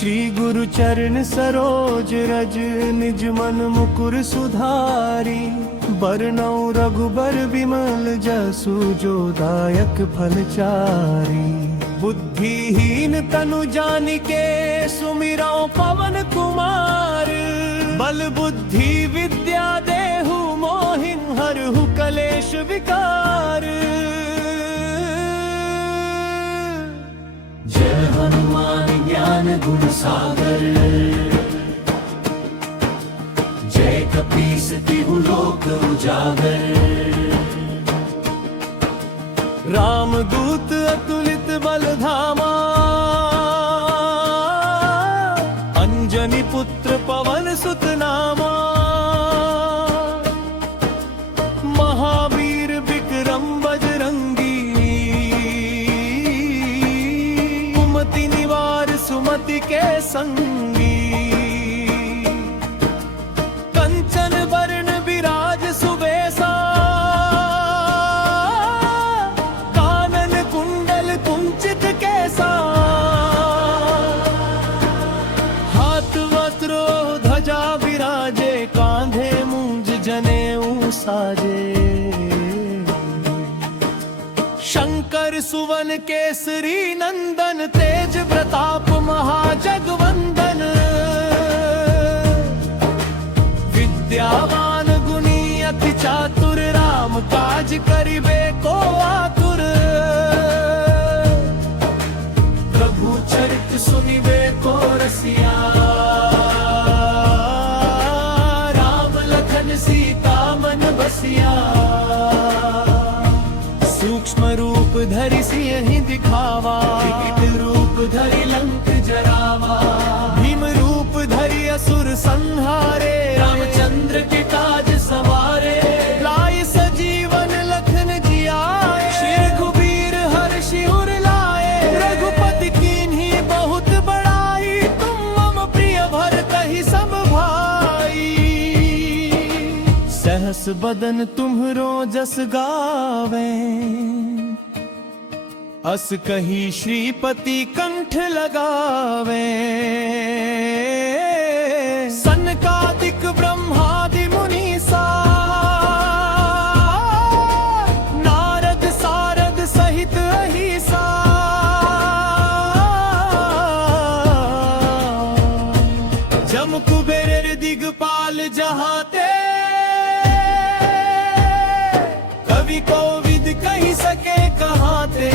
श्री गुरु चरण सरोज रज निज मन मुकुर सुधारी। बरनौ रघुबर बिमल जसु जो दायक फलचारी। बुद्धिहीन तनु जानिके सुमिरौ पवन कुमार। बल बुद्धि विद्या देहु मोहिं हरहु कलेश विकार। जय हनुमान ज्ञान गुण सागर। जय कपीस तिहु लोक उजागर। रामदूत अतुलित बल धामा। अंजनी पुत्र पवन सुत नामा। महावीर विक्रम बजरंगी। कुमति निवार सुमति के संगी। कंचन वर्ण विराज सुबेसा। कानन कुंडल कुंचित केसा। हाथ वस्त्रो ध्वजा विराजे। कांधे मूंज जनेऊ साजे। शंकर सुवन केसरी नंदन। तेज प्रताप महाजगवंदन। विद्यावान गुणी अति चातुर। राम काज करिबे को आतुर। प्रभु चरित सुनिबे को रसिया। राम लखन सीता मन बसिया। सूक्ष्म रूप धरि सियहि दिखावा। विकट रूप धरि लंक जरावा। भीम रूप धरि असुर संहारे। रामचंद्र के काज सवारे। लाए सजीवन लखन जियाए। श्री रघुबीर हर्षि उर लाए। रघुपति कीन्ही बहुत बड़ाई। तुम मम प्रिय भरतहि सब भाई। सहस बदन तुम्हरो जस गावे। अस कही श्रीपति कंठ लगावे। सनकादिक ब्रह्मादि मुनीसा। नारद सारद सहित अहिसा। जम कुबेर दिगपाल जहाते। कवि कोविद कही सके कहाते।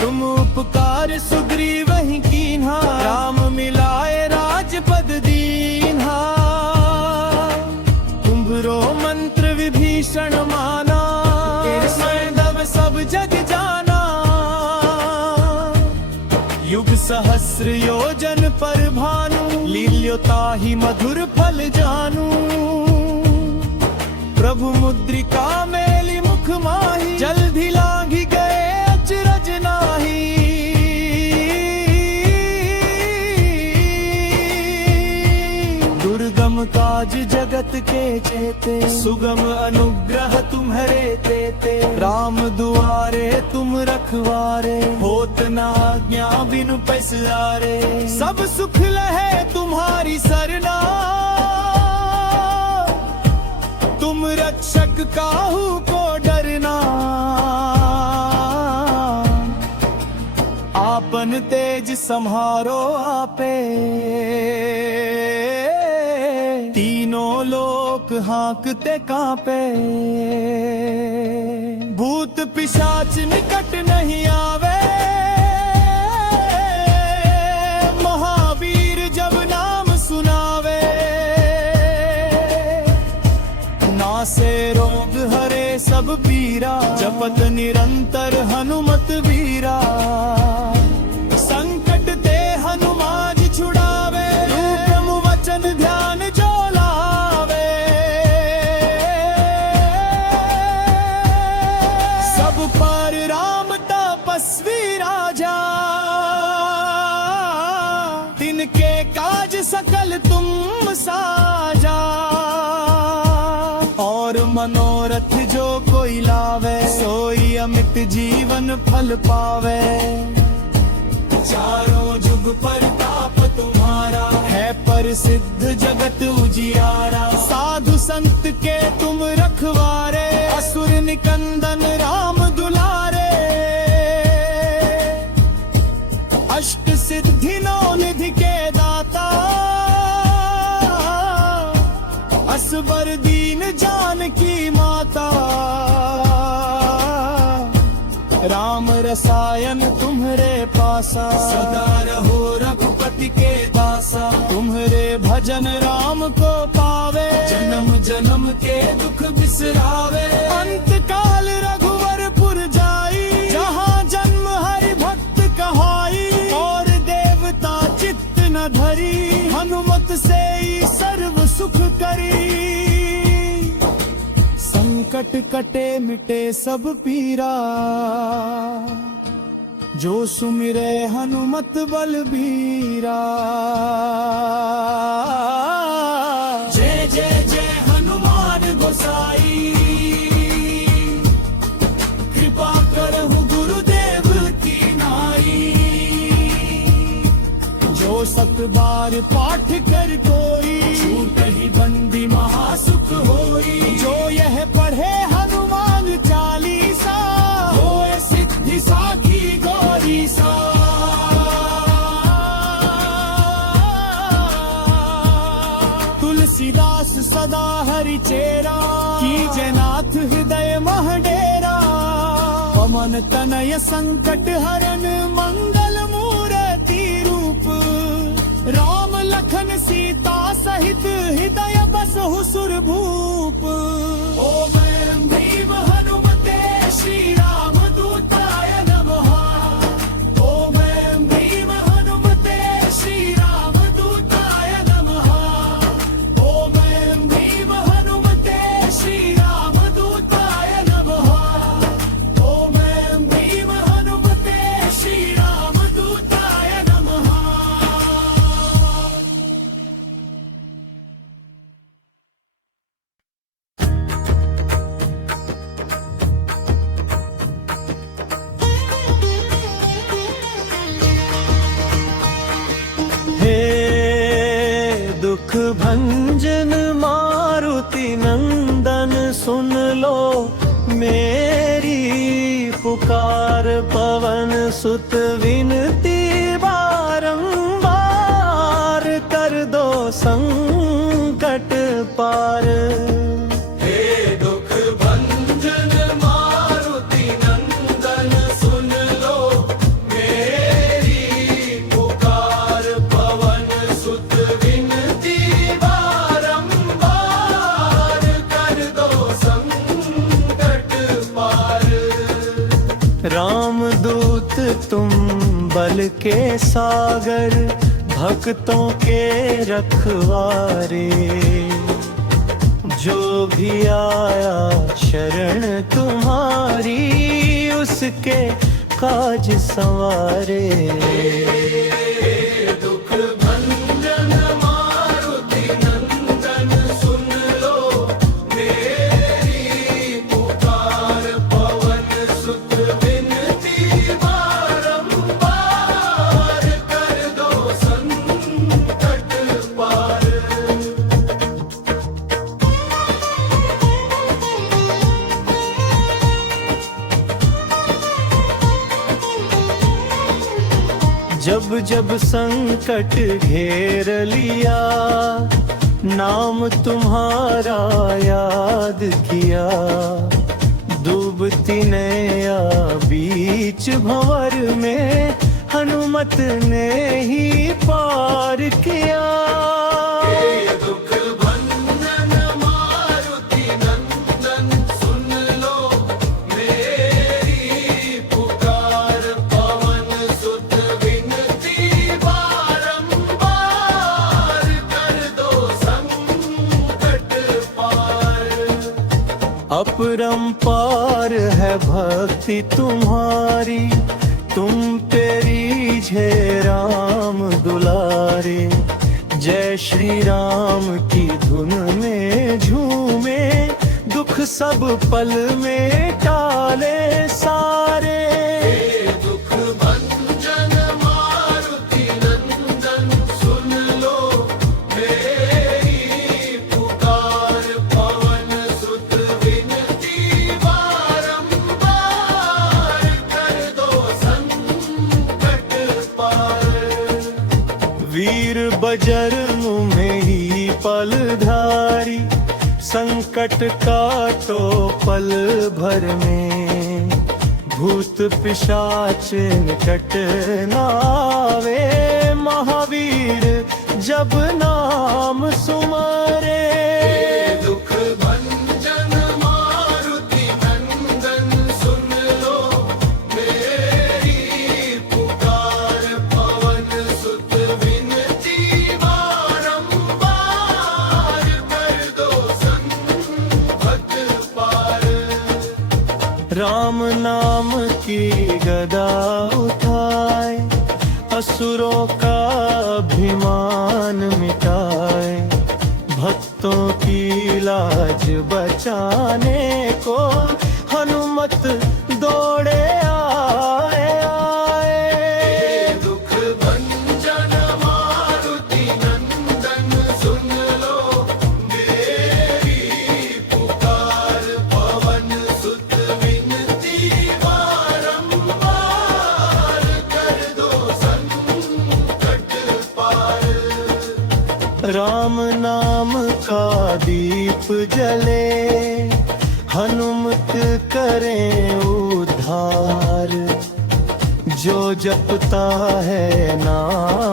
तुम उपकार सुग्रीव ही कीन्हा। राम मिलाए राजपद दीन्हा। तुम्हरो मंत्र विभीषण माना। सैंधव सब जग जाना। युग सहस्र योजन पर भानु। लील्यो ताहि मधुर फल जानू। प्रभु मुद्रिका मेलि मुख माही। जल्दी लांघि गए अचरज नाही। दुर्गम काज जगत के जेते। सुगम अनुग्रह तुम्हरे तेते। राम दुआरे तुम रखवारे। होत न आज्ञा बिनु पैसारे। सब सुख लहे तुम्हारी सरना। तुम रक्षक काहू को डरना। आपन तेज सम्हारो आपे। तीनों लोक हाँकते कांपे। भूत पिशाच निकट नहीं आवे। महावीर जब नाम सुनावे। नासे रोग हरे सब पीरा। जपत निरंतर हनुमत वीरा। संकट ते हनुमान छुड़ावे। रूपम वचन ध्यान जो लावे। सब पर राम तपस्वी राजा। तिनके काज सकल तुम साजा। और मनोरथ जो कोई लावे। सोई अमित जीवन फल पावे। चारों जुग प्रताप तुम्हारा है प्रसिद्ध जगत उजियारा। साधु संत के तुम रखवारे असुर निकंदन राम दुलारे। अष्ट सिद्धि नौ निधि के दाता असबर दीन जानकी माता। राम रसायन तुम्हरे पासा सदा रहो रघुपति के दासा। तुम्हरे भजन राम को पावे जन्म जन्म के दुख बिसरावे। अंत काल रघुवरपुर जाई जहाँ जन्म हरि भक्त कहाई। और देवता चित्त न धरी हनुमत से ही सर्व सुख करी। संकट कटे मिटे सब पीरा जो सुमिरे हनुमत बलबीरा। जय जय जय हनुमान गोसाई कृपा करहु गुरुदेव की नाई। जो सत बार पाठ कर कोई छूट ही बंदी महासुख होई। जो यह पढ़े हनुमान चालीसा होए सिद्धि साखी गौरी सा। तुलसीदास सदा हरि चेरा कीजे नाथ हृदय मह डेरा। पवन तनय संकट हरन मंगल मूर्ति रूप। राम लखन सीता सहित हृदय बसहु सुरभूप। ओम भीम हनुमते श्री राम दूताय नमः। ओम भीम हनुमते श्री राम दूताय नमः। ओम भीम हनुमते श्री राम दूताय नमः। ओम भीम हनुमते श्री राम दूताय नमः। दुख भंजन मारुति नंदन सुन लो मेरी पुकार। पवन सुत विनती बारंबार कर दो संकट पार। हे दुख भंजन मारुति नंदन सुन लो मेरी पुकार। पवन सुत विनती बारंबार कर दो संकट पार। रामदूत तुम बल के सागर भक्तों के रखवारे। जो भी आया शरण तुम्हारी उसके काज संवारे। दुख भंजन मारुति नंदन सुन लो मेरी पुकार। पवन सुत विनती बारंबार कर दो संकट पार। जब जब संकट घेर लिया नाम तुम्हारा याद किया। डूबती नैया बीच भंवर में हनुमत ने ही पार किया। दुख भंजन मारुति नंदन सुन लो मेरी पुकार। पवन सुत विनती बारंबार कर दो संकट पार। अपरंपार है भक्ति तुम्हारी तुम तेरी जय राम दुलारे। जय श्री राम की धुन में झूमे दुख सब पल में टाले सारे। दुख भंजन मारुति वीर बजरंग में ही पलधारी, संकट काटो पल भर में। भूत पिशाच निकट न आवे, महावीर जब नाम सुमारे। दुख भंजन मारुति नंदन, सुन लो मेरी पुकार। पवन सुत विनती बारंबार, कर दो संकट पार। राम नाम की गदा उठाए, असुरों का अभिमान मिटाए। भक्तों की लाज बचाने को हनुमत दौड़े आए आए। दुख भंजन मारुति नंदन, सुन लो मेरी पुकार। पवन सुत विनती बारंबार, कर दो संकट पार। राम नाम का दीप जले, हनुमत करें उद्धार। जो जपता है नाम